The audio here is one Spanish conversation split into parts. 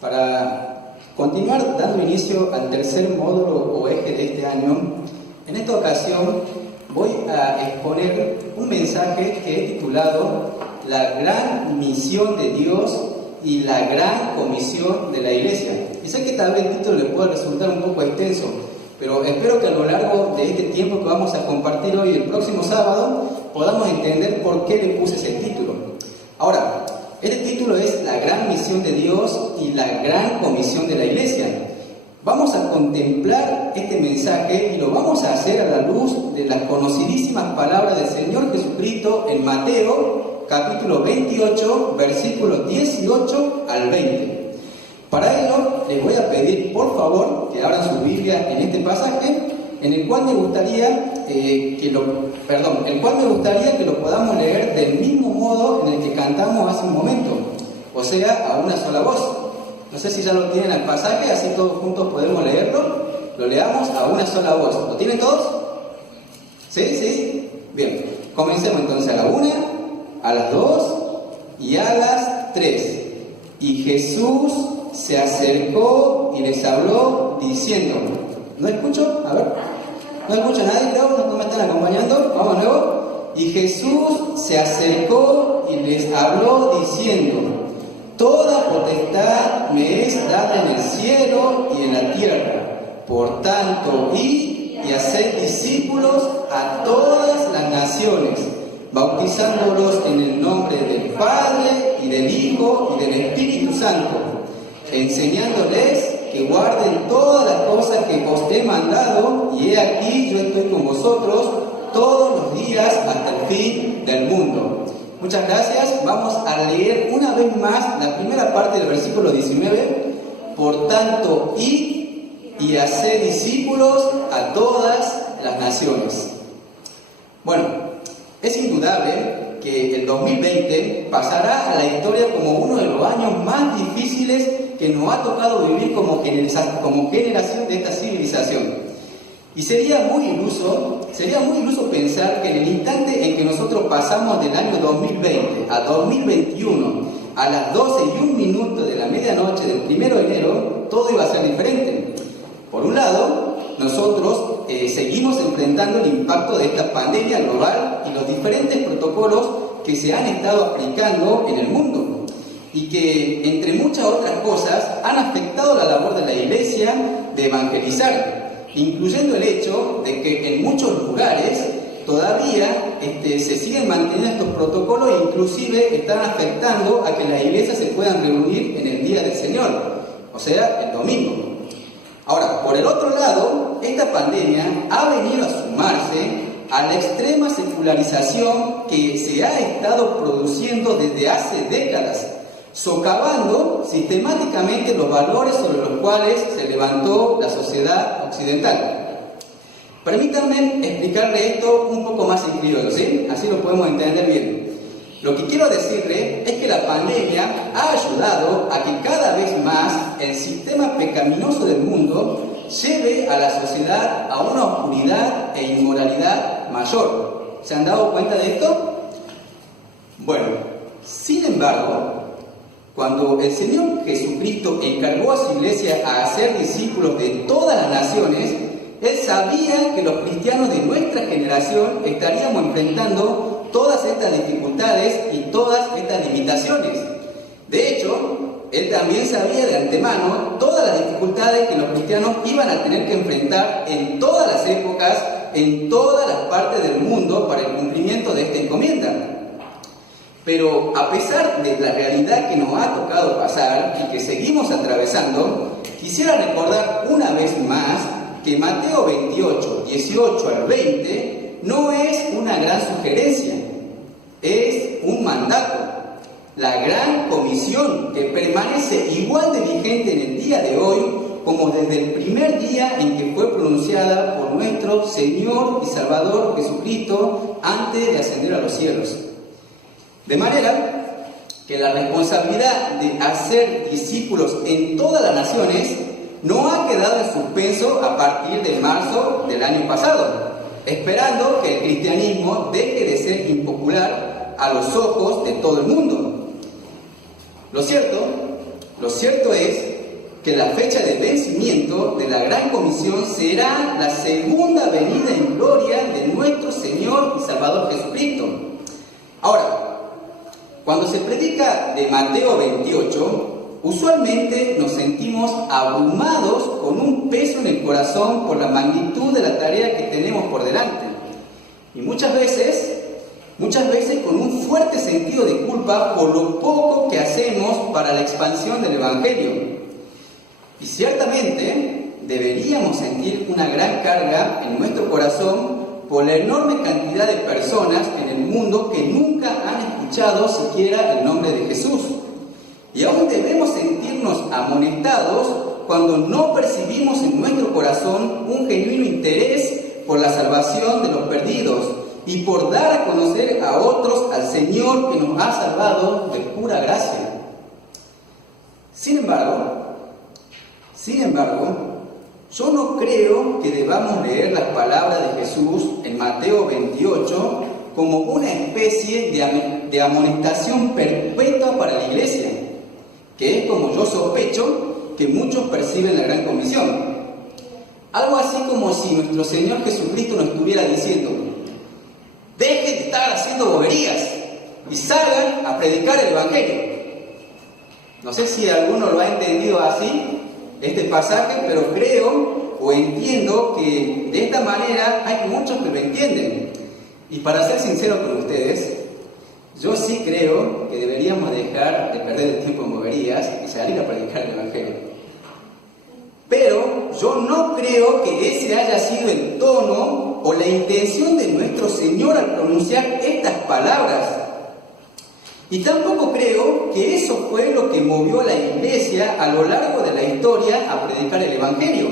Para continuar dando inicio al tercer módulo o eje de este año, en esta ocasión voy a exponer un mensaje que he titulado La gran misión de Dios y la gran comisión de la Iglesia. Y sé que tal vez el título le pueda resultar un poco extenso, pero espero que a lo largo de este tiempo que vamos a compartir hoy y el próximo sábado podamos entender por qué le puse ese título. Ahora, este título es La gran misión de Dios y la gran comisión de la Iglesia. Vamos a contemplar este mensaje y lo vamos a hacer a la luz de las conocidísimas palabras del Señor Jesucristo en Mateo, capítulo 28, versículos 18 al 20. Para ello, les voy a pedir, por favor, que abran su Biblia en este pasaje, en el cual me gustaría que lo podamos leer del mismo modo en el que cantamos hace un momento, o sea, a una sola voz. No sé si ya lo tienen al pasaje, así todos juntos podemos leerlo. Lo leamos a una sola voz. ¿Lo tienen todos? ¿Sí? Bien. Comencemos entonces a la 1, a las 2 y a las 3. Y Jesús se acercó y les habló diciendo... ¿No escucho? A ver. ¿No escucho a nadie, creo? ¿No me están acompañando? Vamos de nuevo. Y Jesús se acercó y les habló diciendo... Toda potestad me es dada en el cielo y en la tierra. Por tanto, id y haced discípulos a todas las naciones, bautizándolos en el nombre del Padre y del Hijo y del Espíritu Santo, enseñándoles que guarden todas las cosas que os he mandado, y he aquí yo estoy con vosotros todos los días hasta el fin del mundo. Muchas gracias. Vamos a leer una vez más la primera parte del versículo 19. Por tanto, id y haced discípulos a todas las naciones. Bueno, es indudable que el 2020 pasará a la historia como uno de los años más difíciles que nos ha tocado vivir como generación de esta civilización. Y sería muy iluso pensar que en el instante en que nosotros pasamos del año 2020 a 2021, a las 12:01 de la medianoche del 1 de enero, todo iba a ser diferente. Por un lado, nosotros seguimos enfrentando el impacto de esta pandemia global y los diferentes protocolos que se han estado aplicando en el mundo, y que, entre muchas otras cosas, han afectado la labor de la Iglesia de evangelizar, incluyendo el hecho de que en muchos lugares todavía se siguen manteniendo estos protocolos e inclusive están afectando a que las iglesias se puedan reunir en el día del Señor, o sea, el domingo. Ahora, por el otro lado, esta pandemia ha venido a sumarse a la extrema secularización que se ha estado produciendo desde hace décadas, socavando sistemáticamente los valores sobre los cuales se levantó la sociedad occidental. Permítanme explicarle esto un poco más en criollo, ¿sí? Así lo podemos entender bien. Lo que quiero decirle es que la pandemia ha ayudado a que cada vez más el sistema pecaminoso del mundo lleve a la sociedad a una oscuridad e inmoralidad mayor. ¿Se han dado cuenta de esto? Bueno, sin embargo, cuando el Señor Jesucristo encargó a su iglesia a hacer discípulos de todas las naciones, Él sabía que los cristianos de nuestra generación estaríamos enfrentando todas estas dificultades y todas estas limitaciones. De hecho, Él también sabía de antemano todas las dificultades que los cristianos iban a tener que enfrentar en todas las épocas, en todas las partes del mundo para el cumplimiento de esta encomienda. Pero a pesar de la realidad que nos ha tocado pasar y que seguimos atravesando, quisiera recordar una vez más que Mateo 28, 18 al 20 no es una gran sugerencia, es un mandato. La gran comisión que permanece igual de vigente en el día de hoy como desde el primer día en que fue pronunciada por nuestro Señor y Salvador Jesucristo antes de ascender a los cielos. De manera que la responsabilidad de hacer discípulos en todas las naciones no ha quedado en suspenso a partir de marzo del año pasado, esperando que el cristianismo deje de ser impopular a los ojos de todo el mundo. Lo cierto lo cierto es que la fecha de vencimiento de la Gran Comisión será la segunda venida en gloria de nuestro Señor y Salvador Jesucristo. Ahora, cuando se predica de Mateo 28, usualmente nos sentimos abrumados con un peso en el corazón por la magnitud de la tarea que tenemos por delante. Y muchas veces con un fuerte sentido de culpa por lo poco que hacemos para la expansión del Evangelio. Y ciertamente deberíamos sentir una gran carga en nuestro corazón por la enorme cantidad de personas en el mundo que nunca han escuchado siquiera el nombre de Jesús. Y aún debemos sentirnos amonestados cuando no percibimos en nuestro corazón un genuino interés por la salvación de los perdidos y por dar a conocer a otros al Señor que nos ha salvado de pura gracia. Sin embargo, yo no creo que debamos leer las palabras de Jesús en Mateo 28 como una especie de amonestación perpetua para la iglesia, que es como yo sospecho que muchos perciben la Gran Comisión. Algo así como si nuestro Señor Jesucristo nos estuviera diciendo: dejen de estar haciendo boberías y salgan a predicar el Evangelio. No sé si alguno lo ha entendido así, este pasaje, pero creo o entiendo que de esta manera hay muchos que lo entienden. Y para ser sincero con ustedes, yo sí creo que deberíamos dejar de perder el tiempo en boberías y salir a predicar el Evangelio. Pero yo no creo que ese haya sido el tono o la intención de nuestro Señor al pronunciar estas palabras. Y tampoco creo que eso fue lo que movió a la iglesia a lo largo de la historia a predicar el Evangelio.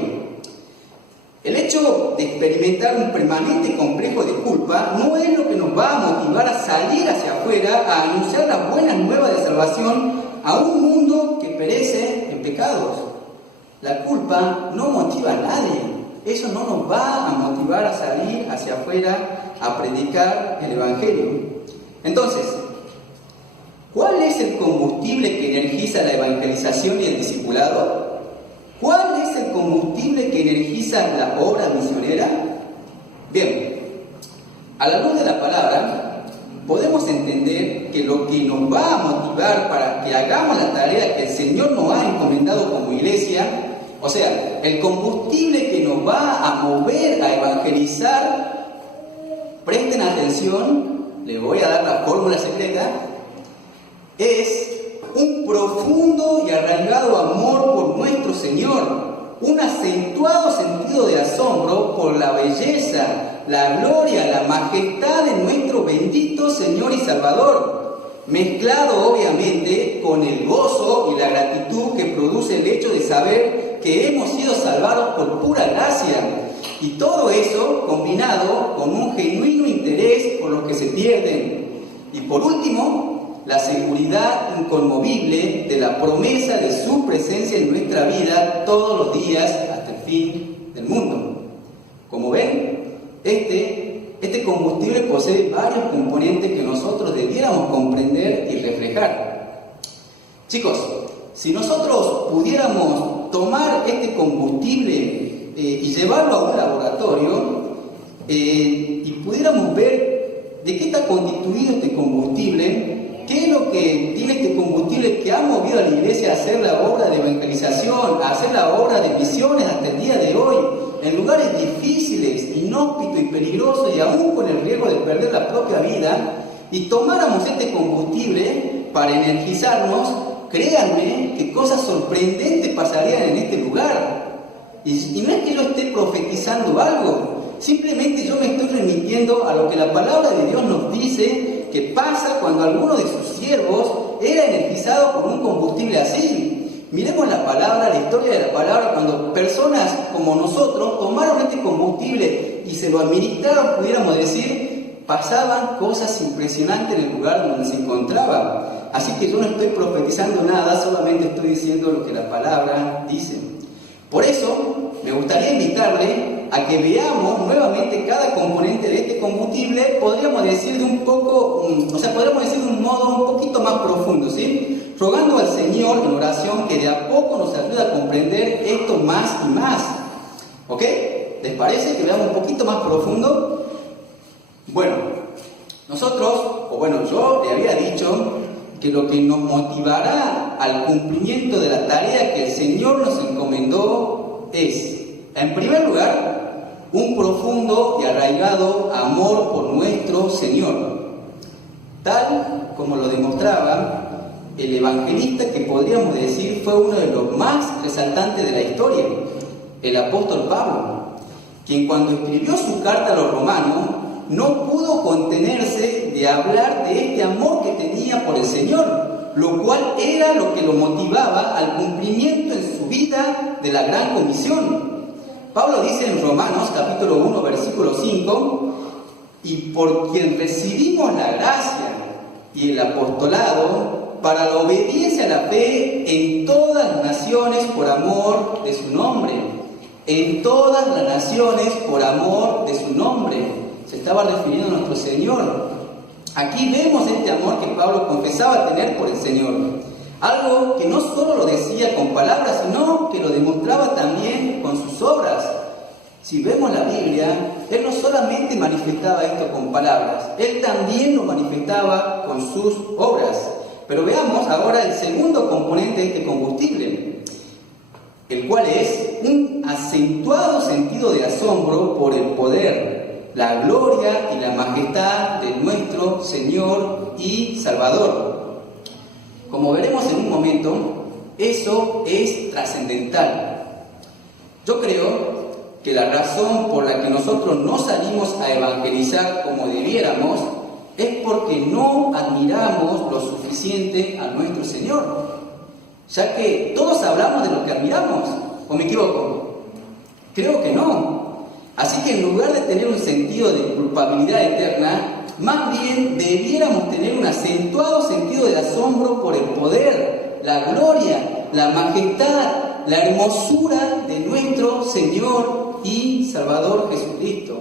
El hecho de experimentar un permanente complejo de culpa no es lo que nos va a motivar a salir hacia afuera a anunciar las buenas nuevas de salvación a un mundo que perece en pecados. La culpa no motiva a nadie. Eso no nos va a motivar a salir hacia afuera a predicar el Evangelio. Entonces, ¿cuál es el combustible que energiza la evangelización y el discipulado? ¿Cuál es el combustible que energiza la obra misionera? Bien, a la luz de la palabra, podemos entender que lo que nos va a motivar para que hagamos la tarea que el Señor nos ha encomendado como iglesia, o sea, el combustible que nos va a mover a evangelizar, presten atención, les voy a dar la fórmula secreta, es un profundo y arraigado amor por nuestro Señor, un acentuado sentido de asombro por la belleza, la gloria, la majestad de nuestro bendito Señor y Salvador, mezclado obviamente con el gozo y la gratitud que produce el hecho de saber que hemos sido salvados por pura gracia, y todo eso combinado con un genuino interés por los que se pierden. Y por último, la seguridad inconmovible de la promesa de su presencia en nuestra vida todos los días hasta el fin del mundo. Como ven, este combustible posee varios componentes que nosotros debiéramos comprender y reflejar. Chicos, si nosotros pudiéramos tomar este combustible y llevarlo a un laboratorio y pudiéramos ver de qué está constituido este combustible, qué es lo que tiene este combustible que ha movido a la iglesia a hacer la obra de evangelización, a hacer la obra de misiones hasta el día de hoy, en lugares difíciles, inhóspitos y peligrosos, y aún con el riesgo de perder la propia vida, y tomáramos este combustible para energizarnos, créanme que cosas sorprendentes pasarían en este lugar. Y no es que yo esté profetizando algo, simplemente yo me estoy remitiendo a lo que la palabra de Dios nos dice que pasa cuando alguno de sus siervos era energizado por un combustible así. Miremos la palabra, la historia de la palabra, cuando personas como nosotros tomaron este combustible y se lo administraron, pudiéramos decir, pasaban cosas impresionantes en el lugar donde se encontraban. Así que yo no estoy profetizando nada, solamente estoy diciendo lo que la palabra dice. Por eso, me gustaría invitarle a que veamos nuevamente cada componente de este combustible, podríamos decir de un modo un poquito más profundo, ¿sí? Rogando al Señor en oración que de a poco nos ayude a comprender esto más y más. ¿Ok? ¿Les parece que veamos un poquito más profundo? Bueno, yo le había dicho que lo que nos motivará al cumplimiento de la tarea que el Señor nos encomendó es, en primer lugar, un profundo y arraigado amor por nuestro Señor, tal como lo demostraba el evangelista que podríamos decir fue uno de los más resaltantes de la historia, el apóstol Pablo, quien cuando escribió su carta a los romanos no pudo contenerse de hablar de este amor que tenía por el Señor, lo cual era lo que lo motivaba al cumplimiento en su vida de la gran comisión. Pablo dice en Romanos capítulo 1 versículo 5, y por quien recibimos la gracia y el apostolado para la obediencia a la fe en todas las naciones por amor de su nombre. En todas las naciones por amor de su nombre. Se estaba refiriendo a nuestro Señor. Aquí vemos este amor que Pablo confesaba tener por el Señor. Algo que no solo lo decía con palabras, sino que lo demostraba también con sus obras. Si vemos la Biblia, él no solamente manifestaba esto con palabras, él también lo manifestaba con sus obras. Pero veamos ahora el segundo componente de este combustible, el cual es un acentuado sentido de asombro por el poder, la gloria y la majestad de nuestro Señor y Salvador. Como veremos en un momento, eso es trascendental. Yo creo que la razón por la que nosotros no salimos a evangelizar como debiéramos es porque no admiramos lo suficiente a nuestro Señor. Ya que todos hablamos de lo que admiramos, ¿o me equivoco? Creo que no. Así que en lugar de tener un sentido de culpabilidad eterna, más bien debiéramos tener un acentuado sentido de asombro por el poder, la gloria, la majestad, la hermosura de nuestro Señor y Salvador Jesucristo.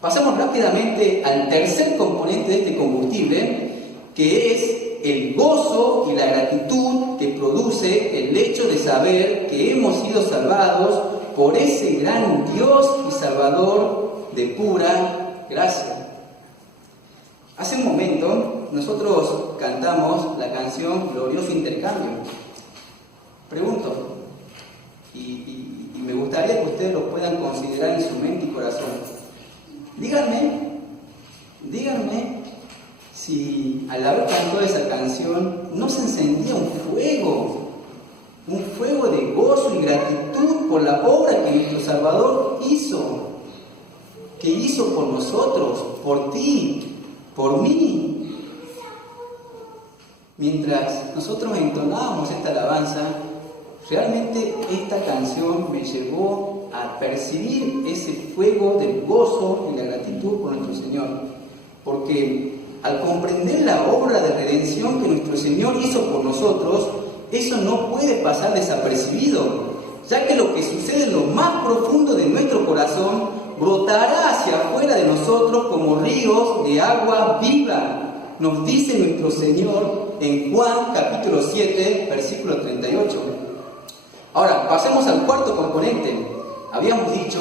Pasamos rápidamente al tercer componente de este combustible, que es el gozo y la gratitud que produce el hecho de saber que hemos sido salvados por ese gran Dios y Salvador de pura gracia. Hace un momento nosotros cantamos la canción Glorioso Intercambio. Pregunto, y me gustaría que ustedes lo puedan considerar en su mente y corazón. Díganme si al haber cantado esa canción no se encendía un fuego de gozo y gratitud por la obra que nuestro Salvador hizo, que hizo por nosotros, por ti, por mí. Mientras nosotros entonábamos esta alabanza, realmente esta canción me llevó a percibir ese fuego del gozo y la gratitud por nuestro Señor, porque al comprender la obra de redención que nuestro Señor hizo por nosotros, eso no puede pasar desapercibido, ya que lo que sucede en lo más profundo de nuestro corazón brotará hacia afuera de nosotros como ríos de agua viva, nos dice nuestro Señor en Juan capítulo 7, versículo 38. Ahora, pasemos al cuarto componente. Habíamos dicho,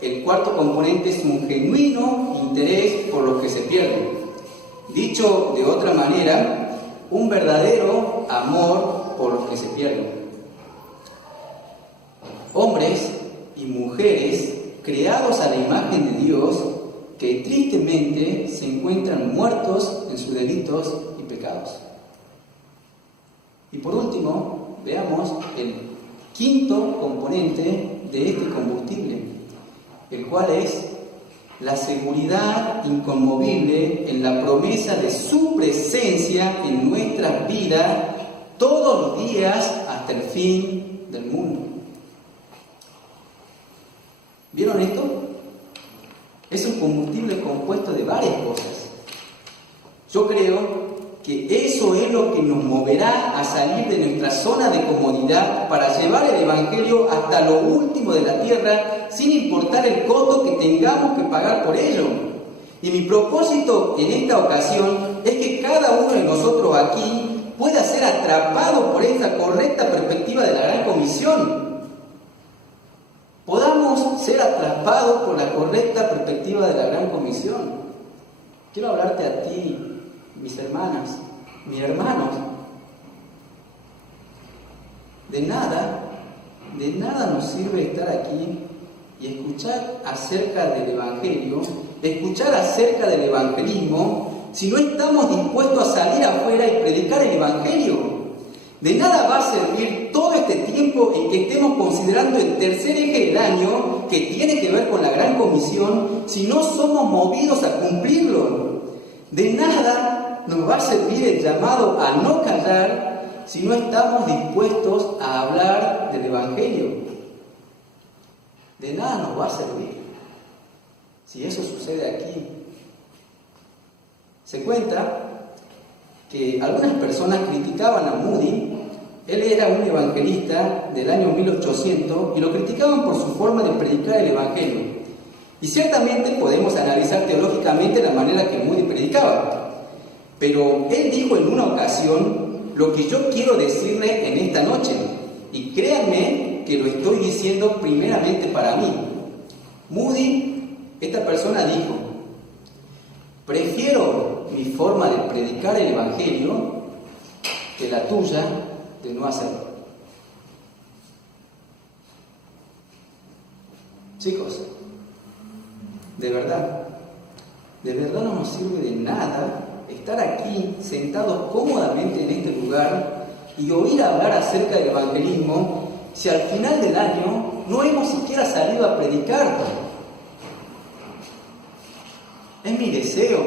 el cuarto componente es un genuino interés por los que se pierden. Dicho de otra manera, un verdadero amor por los que se pierden. Hombres y mujeres creados a la imagen de Dios que tristemente se encuentran muertos en sus delitos y pecados. Y por último, veamos el quinto componente de este combustible, el cual es la seguridad inconmovible en la promesa de su presencia en nuestras vidas todos los días hasta el fin del mundo. ¿Vieron esto? Es un combustible compuesto de varias cosas. Yo creo que que eso es lo que nos moverá a salir de nuestra zona de comodidad para llevar el Evangelio hasta lo último de la tierra, sin importar el costo que tengamos que pagar por ello. Y mi propósito en esta ocasión es que cada uno de nosotros aquí pueda ser atrapado por esta correcta perspectiva de la Gran Comisión. Podamos ser atrapados por la correcta perspectiva de la Gran Comisión. Quiero hablarte a ti, mis hermanas, mis hermanos. De nada nos sirve estar aquí y escuchar acerca del Evangelio, escuchar acerca del evangelismo, si no estamos dispuestos a salir afuera y predicar el Evangelio. De nada va a servir todo este tiempo en que estemos considerando el tercer eje del año, que tiene que ver con la Gran Comisión, si no somos movidos a cumplirlo. De nada nos va a servir el llamado a no callar si no estamos dispuestos a hablar del Evangelio. De nada nos va a servir si eso sucede aquí. Se cuenta que algunas personas criticaban a Moody. Él era un evangelista del año 1800 y lo criticaban por su forma de predicar el Evangelio. Y ciertamente podemos analizar teológicamente la manera que Moody predicaba. Pero él dijo en una ocasión lo que yo quiero decirle en esta noche. Y créanme que lo estoy diciendo primeramente para mí. Moody, esta persona dijo: prefiero mi forma de predicar el Evangelio que la tuya de no hacerlo. Chicos, de verdad no nos sirve de nada estar aquí sentados cómodamente en este lugar y oír hablar acerca del evangelismo si al final del año no hemos siquiera salido a predicar. Es mi deseo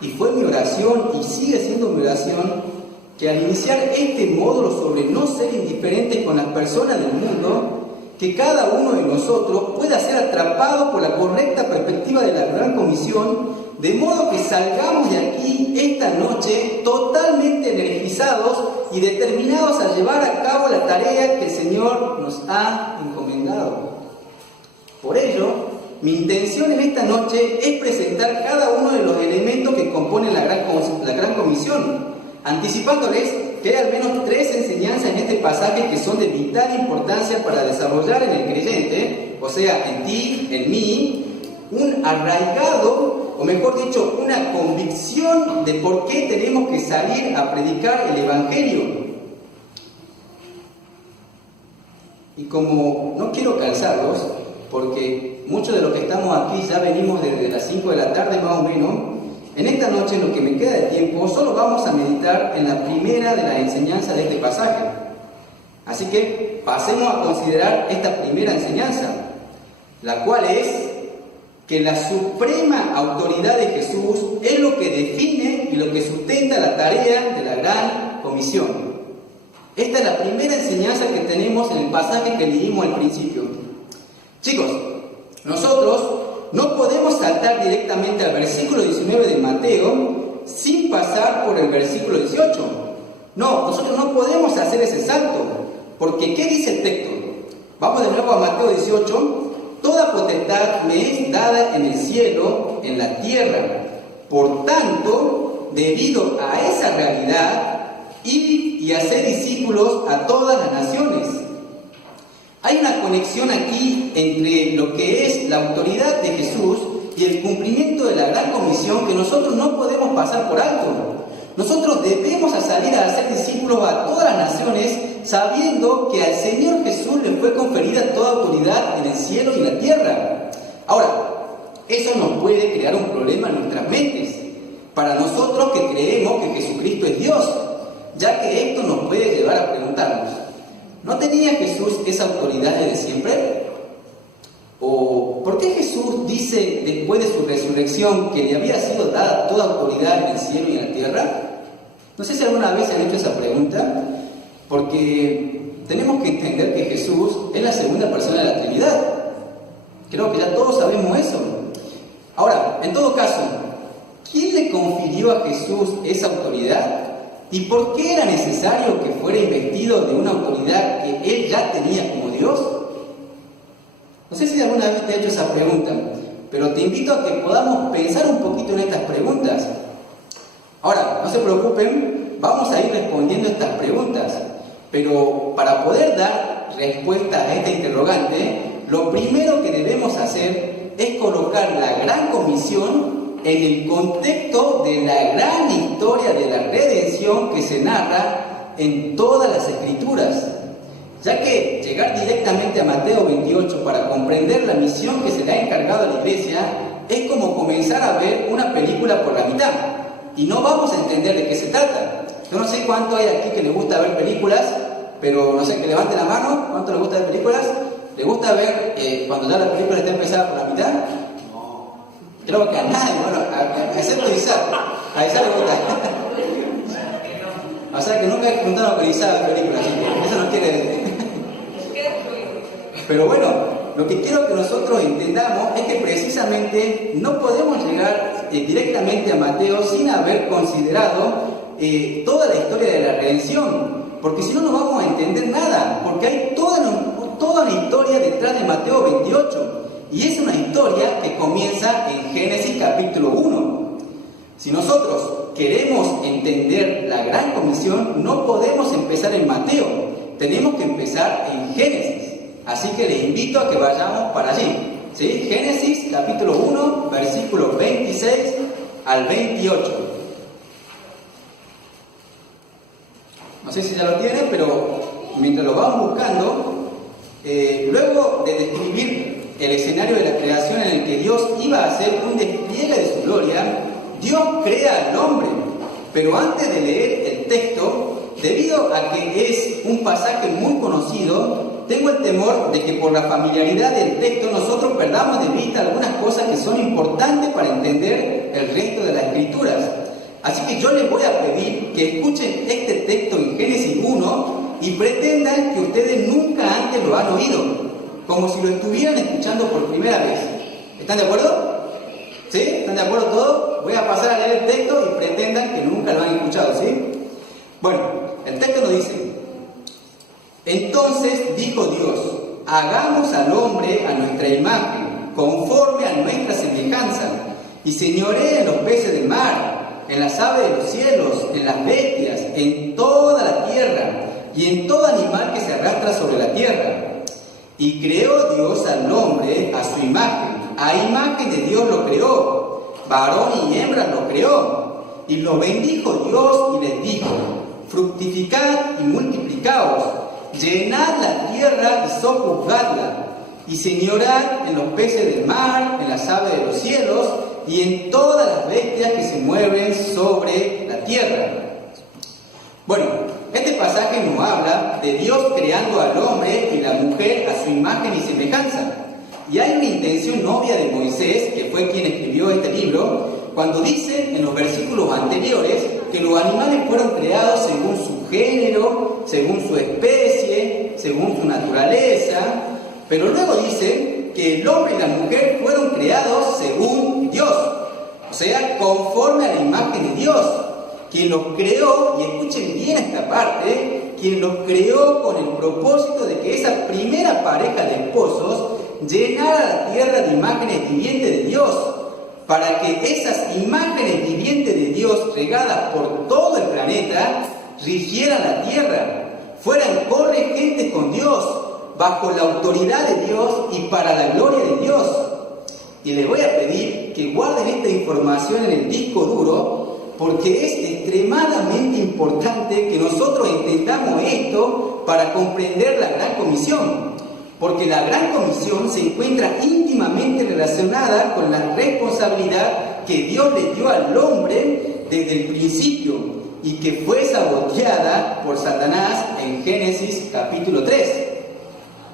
y fue mi oración y sigue siendo mi oración que al iniciar este módulo sobre no ser indiferentes con las personas del mundo, que cada uno de nosotros pueda ser atrapado por la correcta perspectiva de la Gran Comisión, de modo que salgamos de aquí esta noche totalmente energizados y determinados a llevar a cabo la tarea que el Señor nos ha encomendado. Por ello, mi intención en esta noche es presentar cada uno de los elementos que componen la Gran Comisión, anticipándoles que hay al menos 3 enseñanzas en este pasaje que son de vital importancia para desarrollar en el creyente, o sea, en ti, en mí, un arraigado, o mejor dicho, una convicción de por qué tenemos que salir a predicar el Evangelio. Y como no quiero cansarlos, porque muchos de los que estamos aquí ya venimos desde las 5 de la tarde más o menos, en esta noche, en lo que me queda de tiempo, solo vamos a meditar en la primera de las enseñanzas de este pasaje. Así que pasemos a considerar esta primera enseñanza, la cual es que la suprema autoridad de Jesús es lo que define y lo que sustenta la tarea de la Gran Comisión. Esta es la primera enseñanza que tenemos en el pasaje que leímos al principio. Chicos, nosotros no podemos saltar directamente al versículo 19 de Mateo sin pasar por el versículo 18. No, nosotros no podemos hacer ese salto, porque ¿qué dice el texto? Vamos de nuevo a Mateo 18. Toda potestad me es dada en el cielo, en la tierra. Por tanto, debido a esa realidad, id y haced discípulos a todas las naciones. Hay una conexión aquí entre lo que es la autoridad de Jesús y el cumplimiento de la Gran Comisión que nosotros no podemos pasar por alto. Nosotros debemos salir a hacer discípulos a todas las naciones, sabiendo que al Señor Jesús le fue conferida toda autoridad en el cielo y en la tierra. Ahora, eso nos puede crear un problema en nuestras mentes, para nosotros que creemos que Jesucristo es Dios, ya que esto nos puede llevar a preguntarnos: ¿no tenía Jesús esa autoridad desde siempre? ¿O por qué Jesús dice después de su resurrección que le había sido dada toda autoridad en el cielo y en la tierra? No sé si alguna vez se han hecho esa pregunta, porque tenemos que entender que Jesús es la segunda persona de la Trinidad. Creo que ya todos sabemos eso. Ahora, en todo caso, ¿quién le confirió a Jesús esa autoridad? ¿Y por qué era necesario que fuera investido de una autoridad que él ya tenía como Dios? No sé si alguna vez te he hecho esa pregunta, pero te invito a que podamos pensar un poquito en estas preguntas. Ahora, no se preocupen, vamos a ir respondiendo estas preguntas, pero para poder dar respuesta a esta interrogante, lo primero que debemos hacer es colocar la gran comisión en el contexto de la gran historia de la redención que se narra en todas las Escrituras, ya que llegar directamente a Mateo 28 para comprender la misión que se le ha encargado a la iglesia es como comenzar a ver una película por la mitad y no vamos a entender de qué se trata. Yo no sé cuánto hay aquí que les gusta ver películas, pero no sé, que levanten la mano. ¿Cuánto les gusta ver películas? ¿Les gusta ver cuando ya la película está empezada por la mitad? Creo que a nadie, bueno, excepto Isaac. A Isaac le gusta. O sea que nunca he juntado con Isaac en películas, así que eso no quiere decir. Pero bueno, lo que quiero que nosotros entendamos es que precisamente no podemos llegar directamente a Mateo sin haber considerado toda la historia de la redención, porque si no, no vamos a entender nada, porque hay toda una historia detrás de Mateo 28. Y es una historia que comienza en Génesis capítulo 1. Si nosotros queremos entender la gran comisión, no podemos empezar en Mateo, tenemos que empezar en Génesis. Así que les invito a que vayamos para allí. ¿Sí? Génesis capítulo 1, versículos 26 al 28. No sé si ya lo tienen, pero mientras lo vamos buscando, luego de describir el escenario de la creación en el que Dios iba a hacer un despliegue de su gloria, Dios crea al hombre. Pero antes de leer el texto, debido a que es un pasaje muy conocido, tengo el temor de que por la familiaridad del texto nosotros perdamos de vista algunas cosas que son importantes para entender el resto de las Escrituras. Así que yo les voy a pedir que escuchen este texto en Génesis 1 y pretendan que ustedes nunca antes lo han oído, como si lo estuvieran escuchando por primera vez. ¿Están de acuerdo? ¿Sí? ¿Están de acuerdo todos? Voy a pasar a leer el texto y pretendan que nunca lo han escuchado, ¿sí? Bueno, el texto nos dice: entonces dijo Dios, hagamos al hombre a nuestra imagen, conforme a nuestra semejanza, y señoree en los peces del mar, en las aves de los cielos, en las bestias, en toda la tierra, y en todo animal que se arrastra sobre la tierra. Y creó Dios al hombre a su imagen, a imagen de Dios lo creó, varón y hembra lo creó. Y lo bendijo Dios y les dijo: fructificad y multiplicaos, llenad la tierra y sojuzgadla, y señorad en los peces del mar, en las aves de los cielos, y en todas las bestias que se mueven sobre la tierra. Bueno, este pasaje nos habla de Dios creando al hombre y la mujer a su imagen y semejanza. Y hay una intención obvia de Moisés, que fue quien escribió este libro, cuando dice en los versículos anteriores que los animales fueron creados según su género, según su especie, según su naturaleza, pero luego dice que el hombre y la mujer fueron creados según Dios, o sea, conforme a la imagen de Dios. Quien los creó, y escuchen bien esta parte, quien los creó con el propósito de que esa primera pareja de esposos llenara la tierra de imágenes vivientes de Dios, para que esas imágenes vivientes de Dios regadas por todo el planeta rigieran la tierra, fueran corregentes con Dios, bajo la autoridad de Dios y para la gloria de Dios. Y les voy a pedir que guarden esta información en el disco duro, porque es extremadamente importante que nosotros entendamos esto para comprender la Gran Comisión, porque la Gran Comisión se encuentra íntimamente relacionada con la responsabilidad que Dios le dio al hombre desde el principio y que fue saboteada por Satanás en Génesis capítulo 3.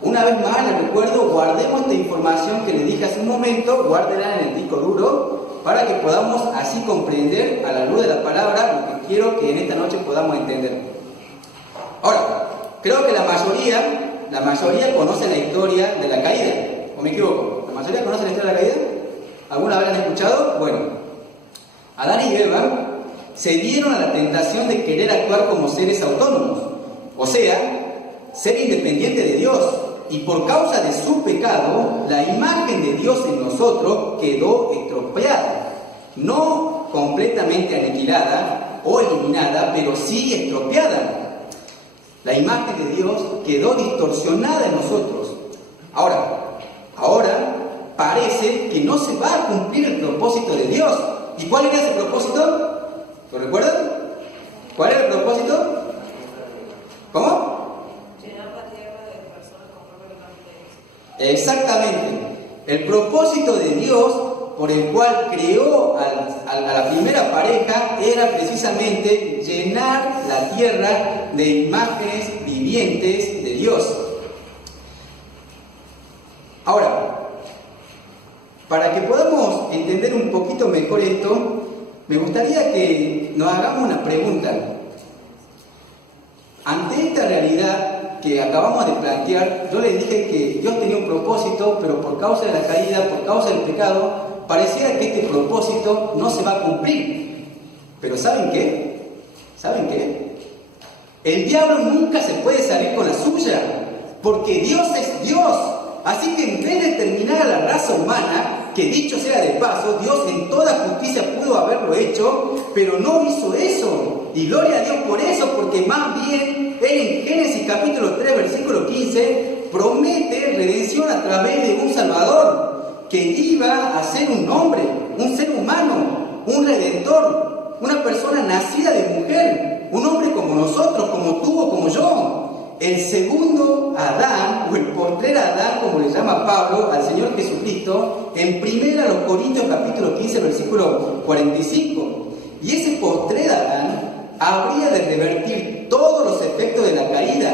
Una vez más les recuerdo, guardemos esta información que les dije hace un momento, guárdenla en el disco duro, para que podamos así comprender a la luz de la palabra lo que quiero que en esta noche podamos entender. Ahora, creo que la mayoría conoce la historia de la caída, ¿o me equivoco? ¿La mayoría conoce la historia de la caída? ¿Alguna vez la han escuchado? Bueno, Adán y Eva cedieron a la tentación de querer actuar como seres autónomos, o sea, ser independientes de Dios. Y por causa de su pecado, la imagen de Dios en nosotros quedó estropeada. No completamente aniquilada o eliminada, pero sí estropeada. La imagen de Dios quedó distorsionada en nosotros. Ahora parece que no se va a cumplir el propósito de Dios. ¿Y cuál era ese propósito? ¿Lo recuerdan? ¿Cuál era el propósito? ¿Cómo? Exactamente. El propósito de Dios por el cual creó a la primera pareja era precisamente llenar la tierra de imágenes vivientes de Dios. Ahora, para que podamos entender un poquito mejor esto, me gustaría que nos hagamos una pregunta. Ante esta realidad que acabamos de plantear, yo les dije que Dios tenía un propósito, pero por causa de la caída, por causa del pecado, pareciera que este propósito no se va a cumplir. Pero ¿saben qué? ¿Saben qué? El diablo nunca se puede salir con la suya, porque Dios es Dios. Así que en vez de terminar a la raza humana, que dicho sea de paso, Dios en toda justicia pudo haberlo hecho, pero no hizo eso. Y gloria a Dios por eso, porque más bien Él en Génesis capítulo 3, versículo 15, promete redención a través de un Salvador, que iba a ser un hombre, un ser humano, un redentor, una persona nacida de mujer, un hombre como nosotros, como tú o como yo. El segundo Adán, o el postrer Adán, como le llama Pablo al Señor Jesucristo, en 1 Corintios capítulo 15, versículo 45. Y ese postrer Adán habría de revertir todos los efectos de la caída,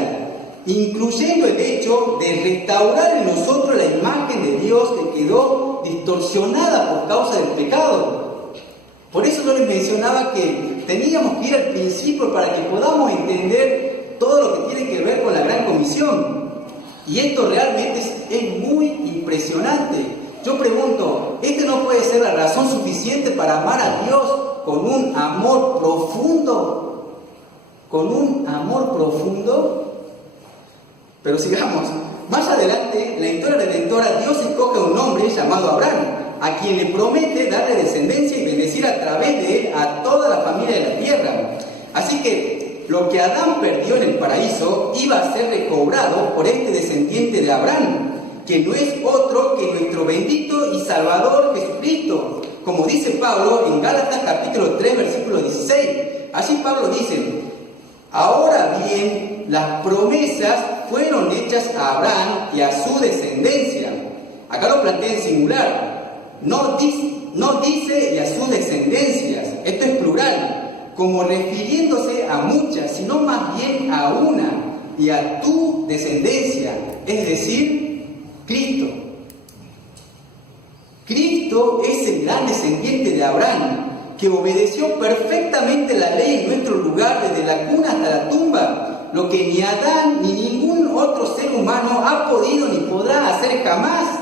incluyendo el hecho de restaurar en nosotros la imagen de Dios que quedó distorsionada por causa del pecado. Por eso yo les mencionaba que teníamos que ir al principio para que podamos entender todo lo que tiene que ver con la Gran Comisión. Y esto realmente es muy impresionante. Yo pregunto, ¿este no puede ser la razón suficiente para amar a Dios con un amor profundo? ¿Con un amor profundo? Pero sigamos. Más adelante, en la historia redentora, Dios escoge a un hombre llamado Abraham, a quien le promete darle descendencia y bendecir a través de él a toda la familia de la tierra. Así que lo que Adán perdió en el paraíso iba a ser recobrado por este descendiente de Abraham, que no es otro que nuestro bendito y Salvador Jesucristo, como dice Pablo en Gálatas capítulo 3, versículo 16. Allí Pablo dice: ahora bien, las promesas fueron hechas a Abraham y a su descendencia. Acá lo plantea en singular, no dice y a sus descendencias, esto es plural, como refiriéndose a muchas, sino más bien a una, y a tu descendencia, es decir, Cristo. Cristo es el gran descendiente de Abraham, que obedeció perfectamente la ley en nuestro lugar desde la cuna hasta la tumba, lo que ni Adán ni ningún otro ser humano ha podido ni podrá hacer jamás.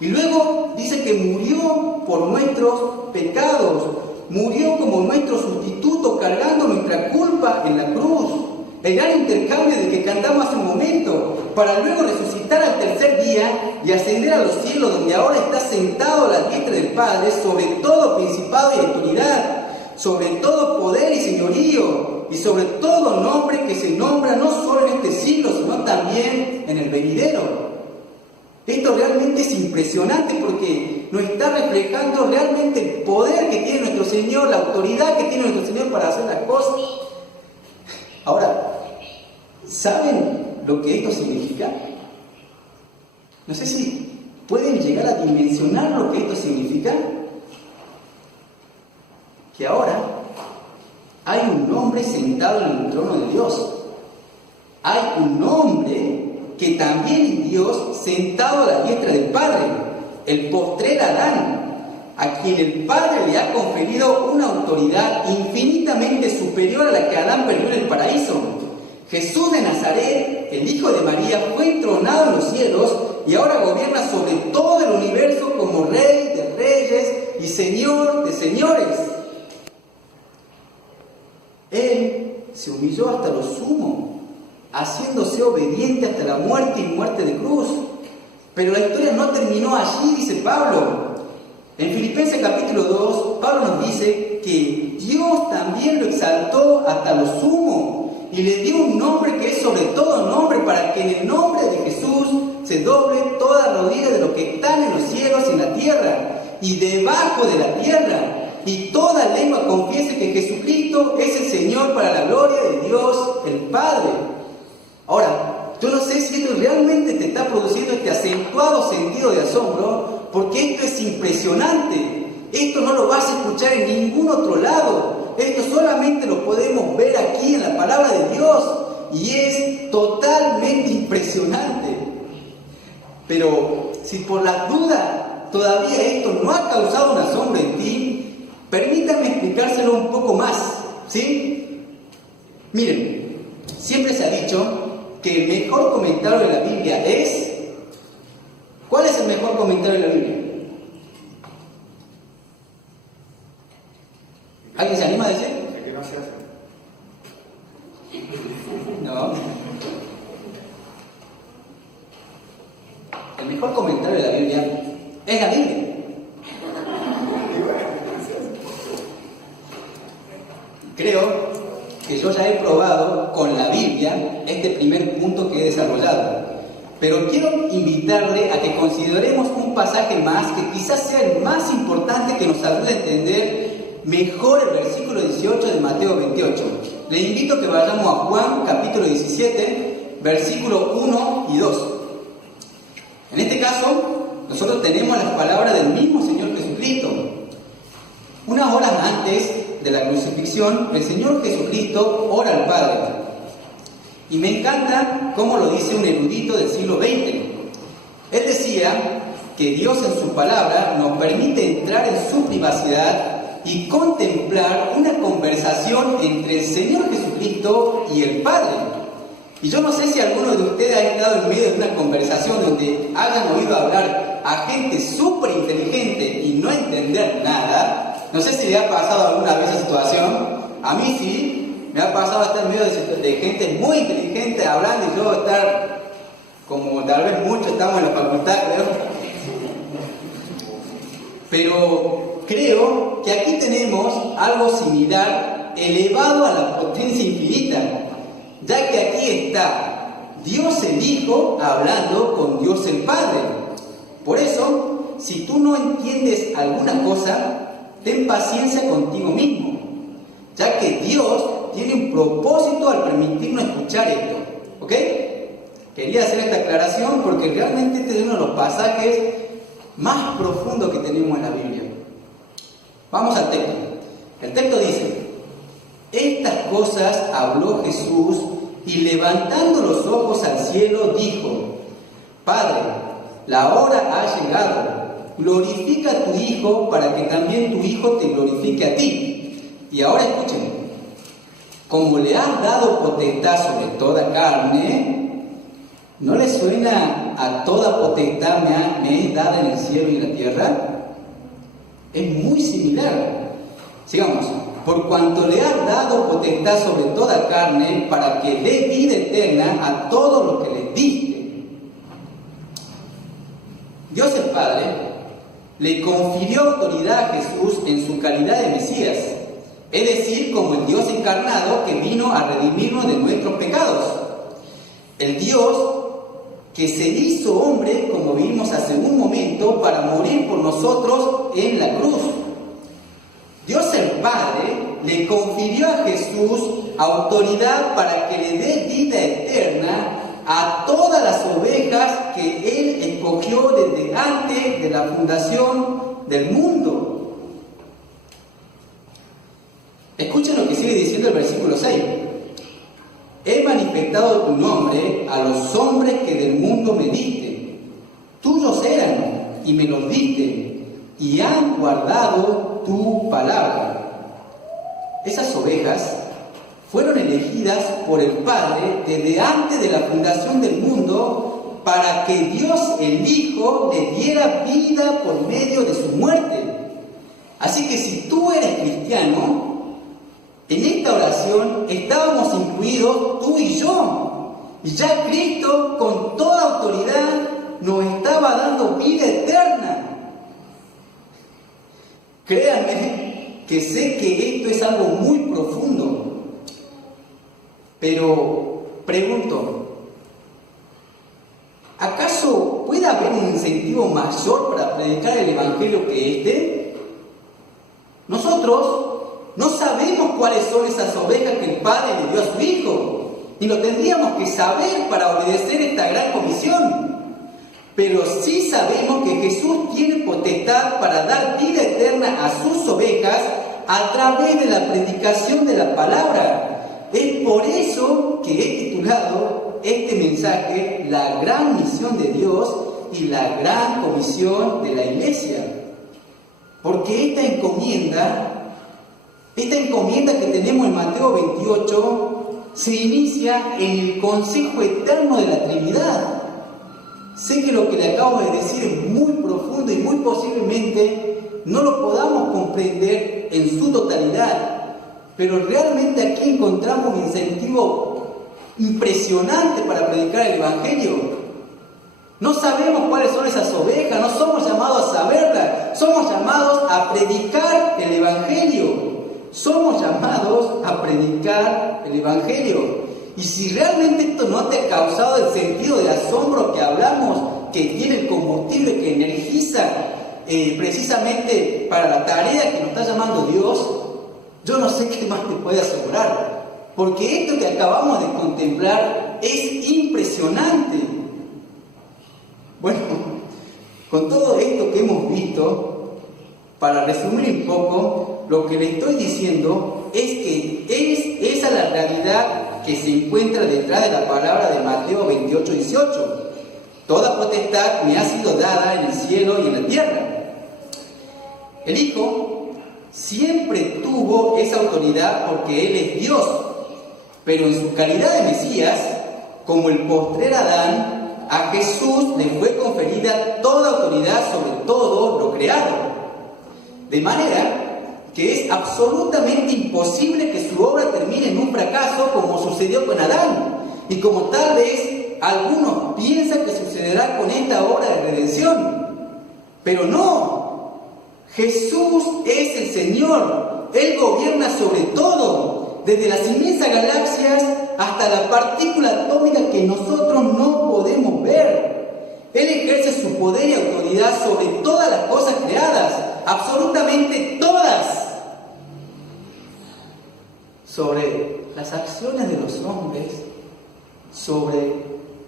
Y luego dice que murió por nuestros pecados, murió como nuestro sustituto, cargando nuestra culpa en la cruz. El gran intercambio del que cantamos hace un momento, para luego resucitar al tercer día y ascender a los cielos, donde ahora está sentado a la diestra del Padre, sobre todo principado y autoridad, sobre todo poder y señorío, y sobre todo nombre que se nombra no solo en este siglo, sino también en el venidero. Esto realmente es impresionante porque nos está reflejando realmente el poder que tiene nuestro Señor, la autoridad que tiene nuestro Señor para hacer las cosas. Ahora, ¿saben lo que esto significa? No sé si pueden llegar a dimensionar lo que esto significa. Que ahora hay un hombre sentado en el trono de Dios. Hay un hombre que también es Dios sentado a la diestra del Padre, el postrer Adán, a quien el Padre le ha conferido una autoridad infinitamente superior a la que Adán perdió en el paraíso. Jesús de Nazaret, el Hijo de María, fue entronado en los cielos y ahora gobierna sobre todo el universo como Rey de reyes y Señor de señores. se humilló hasta lo sumo, haciéndose obediente hasta la muerte y muerte de cruz. Pero la historia no terminó allí, dice Pablo. En Filipenses capítulo 2, Pablo nos dice que Dios también lo exaltó hasta lo sumo y le dio un nombre que es sobre todo nombre, para que en el nombre de Jesús se doble toda rodilla de los que están en los cielos y en la tierra y debajo de la tierra, y toda lengua confiese que Jesucristo es el Señor, para la gloria de Dios el Padre. Ahora, yo no sé si esto realmente te está produciendo este acentuado sentido de asombro, porque esto es impresionante. Esto no lo vas a escuchar en ningún otro lado. Esto solamente lo podemos ver aquí en la palabra de Dios, y es totalmente impresionante. Pero si por la duda todavía esto no ha causado un asombro en ti, permítame explicárselo un poco más, ¿sí? Miren, siempre se ha dicho que el mejor comentario de la Biblia es... ¿Cuál es el mejor comentario de la Biblia? ¿Alguien se anima a decir? El que no se hace. No. El mejor comentario de la Biblia es la Biblia. Creo que yo ya he probado con la Biblia este primer punto que he desarrollado, pero quiero invitarle a que consideremos un pasaje más que quizás sea el más importante, que nos ayude a entender mejor el versículo 18 de Mateo 28. Le invito a que vayamos a Juan capítulo 17, versículo 1 y 2. En este caso, nosotros tenemos las palabras del mismo Señor Jesucristo. Unas horas antes de la crucifixión, el Señor Jesucristo ora al Padre. Y me encanta cómo lo dice un erudito del siglo XX. Él decía que Dios en su palabra nos permite entrar en su privacidad y contemplar una conversación entre el Señor Jesucristo y el Padre. Y yo no sé si alguno de ustedes ha estado en medio de una conversación donde hayan oído hablar a gente súper inteligente y no entender nada. No sé si le ha pasado alguna vez esa situación. A mí sí, me ha pasado estar en medio de gente muy inteligente hablando y yo estar, como tal vez muchos estamos en la facultad, creo. Pero creo que aquí tenemos algo similar, elevado a la potencia infinita, ya que aquí está Dios el Hijo hablando con Dios el Padre. Por eso, si tú no entiendes alguna cosa, ten paciencia contigo mismo, ya que Dios tiene un propósito al permitirnos escuchar esto. ¿Ok? Quería hacer esta aclaración porque realmente este es uno de los pasajes más profundos que tenemos en la Biblia. Vamos al texto. El texto dice: estas cosas habló Jesús y levantando los ojos al cielo dijo: Padre, la hora ha llegado. Glorifica a tu Hijo para que también tu Hijo te glorifique a ti. Y ahora escuchen: como le has dado potestad sobre toda carne, ¿no le suena a toda potestad me es dada en el cielo y en la tierra? Es muy similar. Sigamos. Por cuanto le has dado potestad sobre toda carne, para que dé vida eterna a todo lo que le diste. Dios el Padre le confirió autoridad a Jesús en su calidad de Mesías, es decir, como el Dios encarnado que vino a redimirnos de nuestros pecados. El Dios que se hizo hombre, como vimos hace un momento, para morir por nosotros en la cruz. Dios el Padre le confirió a Jesús autoridad para que le dé vida eterna a todas las ovejas que Él escogió desde antes de la fundación del mundo. Escuchen lo que sigue diciendo el versículo 6. He manifestado tu nombre a los hombres que del mundo me diste. Tuyos eran y me los diste, y han guardado tu palabra. Esas ovejas fueron elegidas por el Padre desde antes de la fundación del mundo, para que Dios el Hijo le diera vida por medio de su muerte. Así que si tú eres cristiano, En esta oración estábamos incluidos tú y yo. Y ya Cristo, con toda autoridad, nos estaba dando vida eterna. Créanme que sé que esto es algo muy profundo. Pero pregunto, ¿acaso puede haber un incentivo mayor para predicar el Evangelio que este? Nosotros no sabemos cuáles son esas ovejas que el Padre le dio a su Hijo, y lo tendríamos que saber para obedecer esta gran comisión. Pero sí sabemos que Jesús tiene potestad para dar vida eterna a sus ovejas a través de la predicación de la palabra. Es por eso que he titulado este mensaje La gran misión de Dios y la gran comisión de la iglesia. Porque esta encomienda que tenemos en Mateo 28 se inicia en el consejo eterno de la Trinidad. Sé que lo que le acabo de decir es muy profundo y muy posiblemente no lo podamos comprender en su totalidad, pero realmente aquí encontramos un incentivo impresionante para predicar el Evangelio. No sabemos cuáles son esas ovejas, no somos llamados a saberlas, somos llamados a predicar el Evangelio. Somos llamados a predicar el Evangelio. Y si realmente esto no te ha causado el sentido de asombro que hablamos, que tiene el combustible, que energiza precisamente para la tarea que nos está llamando Dios, yo no sé qué más te puede asegurar. Porque esto que acabamos de contemplar es impresionante. Bueno, con todo esto que hemos visto, para resumir un poco, lo que le estoy diciendo es que es esa la realidad que se encuentra detrás de la palabra de Mateo 28, 18. Toda potestad me ha sido dada en el cielo y en la tierra. El Hijo siempre tuvo esa autoridad porque Él es Dios, pero en su calidad de Mesías, como el postrer Adán, a Jesús le fue conferida toda autoridad sobre todo lo creado. De manera que es absolutamente imposible que su obra termine en un fracaso como sucedió con Adán, y como tal vez algunos piensan que sucederá con esta obra de redención. Pero no, Jesús es el Señor, Él gobierna sobre todo, desde las inmensas galaxias hasta la partícula atómica que nosotros no podemos ver. Él ejerce su poder y autoridad sobre todas las cosas creadas, absolutamente todas. Sobre las acciones de los hombres, sobre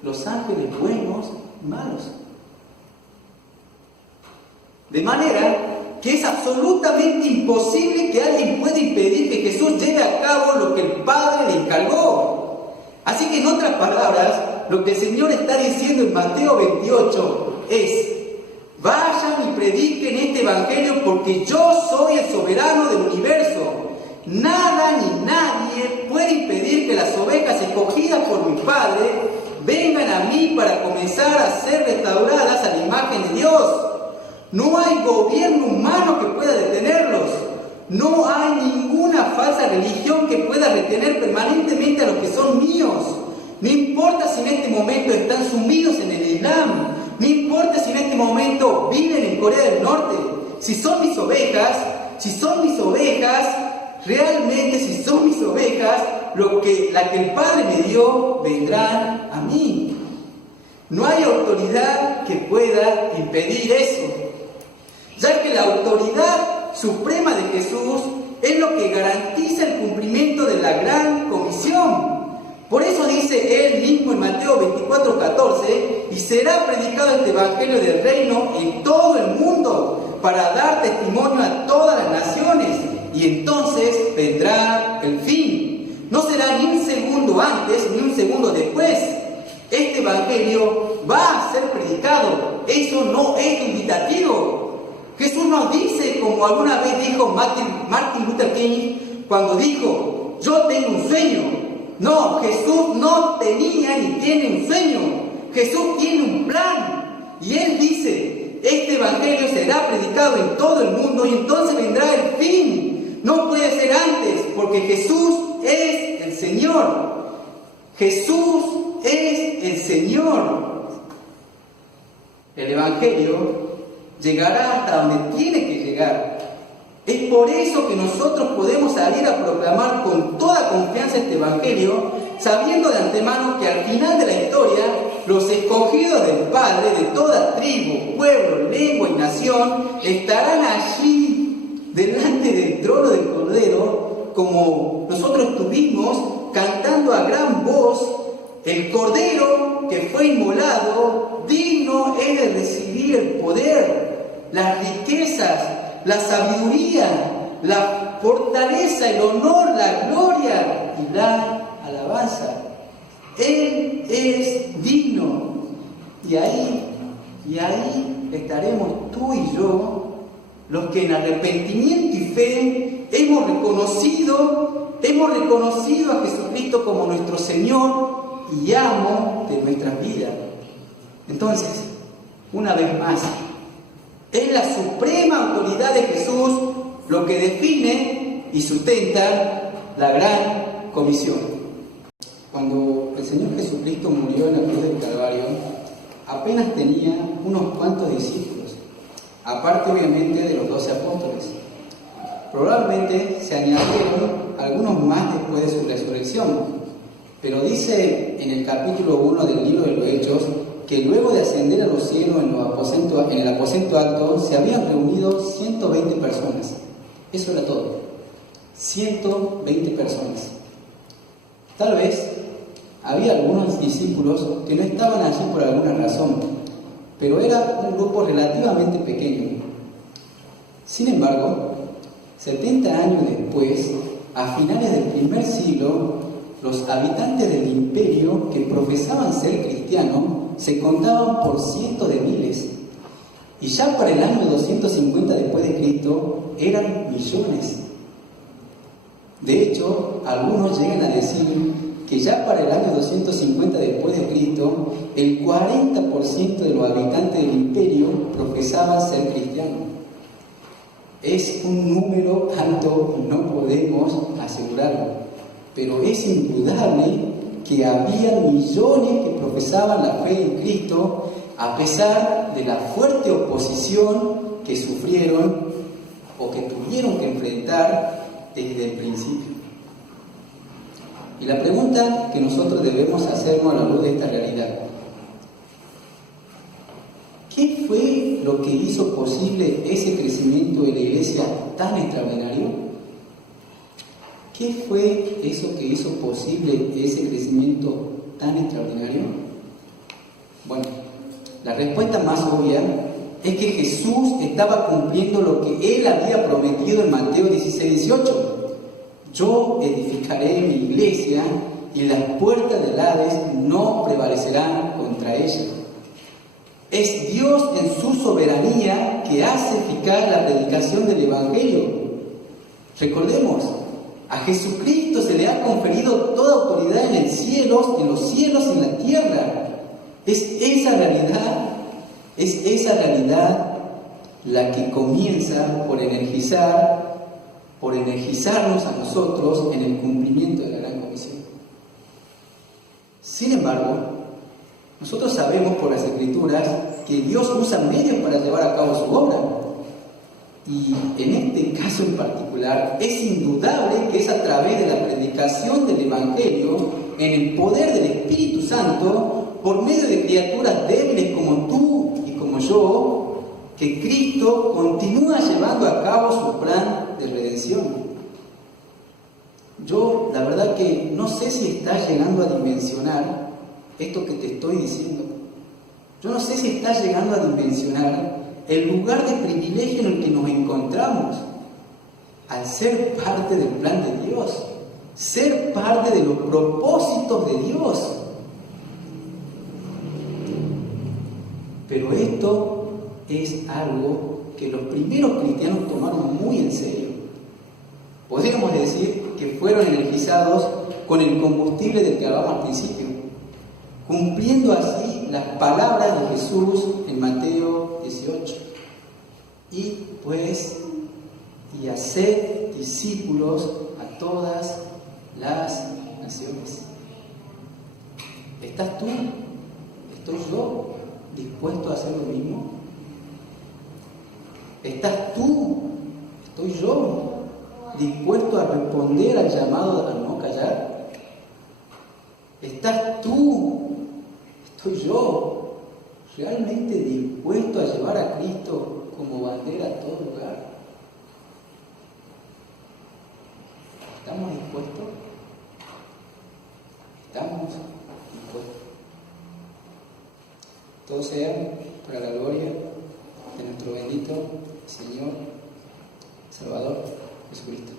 los ángeles buenos y malos. De manera que es absolutamente imposible que alguien pueda impedir que Jesús lleve a cabo lo que el Padre le encargó. Así que en otras palabras, lo que el Señor está diciendo en Mateo 28 es: vayan y prediquen este Evangelio porque yo soy el soberano del universo. Nada ni nadie puede impedir que las ovejas escogidas por mi Padre vengan a mí para comenzar a ser restauradas a la imagen de Dios. No hay gobierno humano que pueda detenerlos. No hay ninguna falsa religión que pueda retener permanentemente a los que son míos. No importa si en este momento están sumidos en el Islam. No importa si en este momento viven en Corea del Norte. Si son mis ovejas, realmente si son mis ovejas, la que el Padre me dio, vendrán a mí. No hay autoridad que pueda impedir eso, ya que la autoridad suprema de Jesús es lo que garantiza el cumplimiento de la gran comisión. Por eso dice Él mismo en Mateo 24, 14, y será predicado este Evangelio del Reino en todo el mundo, para dar testimonio a todas las naciones, y entonces vendrá el fin. No será ni un segundo antes ni un segundo después. Este Evangelio va a ser predicado. Eso no es limitativo. Jesús nos dice, como alguna vez dijo Martin Luther King, cuando dijo: yo tengo un sueño. No, Jesús no tenía ni tiene un sueño. Jesús tiene un plan. Y Él dice: este Evangelio será predicado en todo el mundo y entonces vendrá el fin. No puede ser antes, porque Jesús es el Señor. Jesús es el Señor. El Evangelio llegará hasta donde tiene que llegar. Es por eso que nosotros podemos salir a proclamar con toda confianza este Evangelio, sabiendo de antemano que al final de la historia, los escogidos del Padre de toda tribu, pueblo, lengua y nación estarán allí delante del trono del Cordero, como nosotros tuvimos cantando a gran voz: el Cordero que fue inmolado, digno es de recibir el poder, las riquezas, la sabiduría, la fortaleza, el honor, la gloria y la alabanza. Él es digno. Y ahí estaremos tú y yo, los que en arrepentimiento y fe hemos reconocido a Jesucristo como nuestro Señor y amo de nuestras vidas. Entonces, una vez más, es la suprema autoridad de Jesús lo que define y sustenta la gran comisión. Cuando el Señor Jesucristo murió en la cruz del Calvario, apenas tenía unos cuantos discípulos, aparte obviamente de los 12 apóstoles. Probablemente se añadieron algunos más después de su resurrección, pero dice en el capítulo 1 del libro de los Hechos que luego de ascender a los cielos en el aposento alto se habían reunido 120 personas. Eso era todo. 120 personas. Tal vez había algunos discípulos que no estaban allí por alguna razón, pero era un grupo relativamente pequeño. Sin embargo, 70 años después, a finales del primer siglo, los habitantes del imperio que profesaban ser cristianos se contaban por cientos de miles, y ya para el año 250 después de Cristo eran millones. De hecho, algunos llegan a decir que ya para el año 250 después de Cristo, el 40% de los habitantes del imperio profesaban ser cristianos. Es un número alto y no podemos asegurarlo, pero es indudable que había millones que profesaban la fe en Cristo a pesar de la fuerte oposición que sufrieron o que tuvieron que enfrentar desde el principio. Y la pregunta que nosotros debemos hacernos a la luz de esta realidad: ¿qué fue lo que hizo posible ese crecimiento de la iglesia tan extraordinario? ¿Qué fue eso que hizo posible ese crecimiento tan extraordinario? Bueno, la respuesta más obvia es que Jesús estaba cumpliendo lo que Él había prometido en Mateo 16:18. Yo edificaré mi iglesia y las puertas del Hades no prevalecerán contra ella. Es Dios en su soberanía que hace eficaz la predicación del Evangelio. Recordemos, a Jesucristo se le ha conferido toda autoridad en los cielos y en la tierra. Es esa realidad la que comienza por energizarnos a nosotros en el cumplimiento de la gran comisión. Sin embargo, nosotros sabemos por las Escrituras que Dios usa medios para llevar a cabo su obra. Y en este caso en particular, es indudable que es a través de la predicación del Evangelio, en el poder del Espíritu Santo, por medio de criaturas débiles como tú y como yo, que Cristo continúa llevando a cabo su plan de redención. Yo, la verdad que no sé si estás llegando a dimensionar esto que te estoy diciendo. Yo no sé si estás llegando a dimensionar el lugar de privilegio en el que nos encontramos al ser parte del plan de Dios, ser parte de los propósitos de Dios. Pero esto es algo que los primeros cristianos tomaron muy en serio. Podríamos decir que fueron energizados con el combustible del que hablamos al principio, cumpliendo así las palabras de Jesús en Mateo 18. Y pues y haced discípulos a todas las naciones. ¿Estás tú? ¿Estoy yo dispuesto a hacer lo mismo? ¿Estás tú? ¿Estoy yo dispuesto a responder al llamado a no callar? ¿Estás tú? ¿Estoy yo realmente dispuesto a llevar a Cristo como bandera a todo lugar? ¿Estamos dispuestos? ¿Estamos dispuestos? Todo sea para la gloria de nuestro bendito Señor, Salvador, Jesucristo.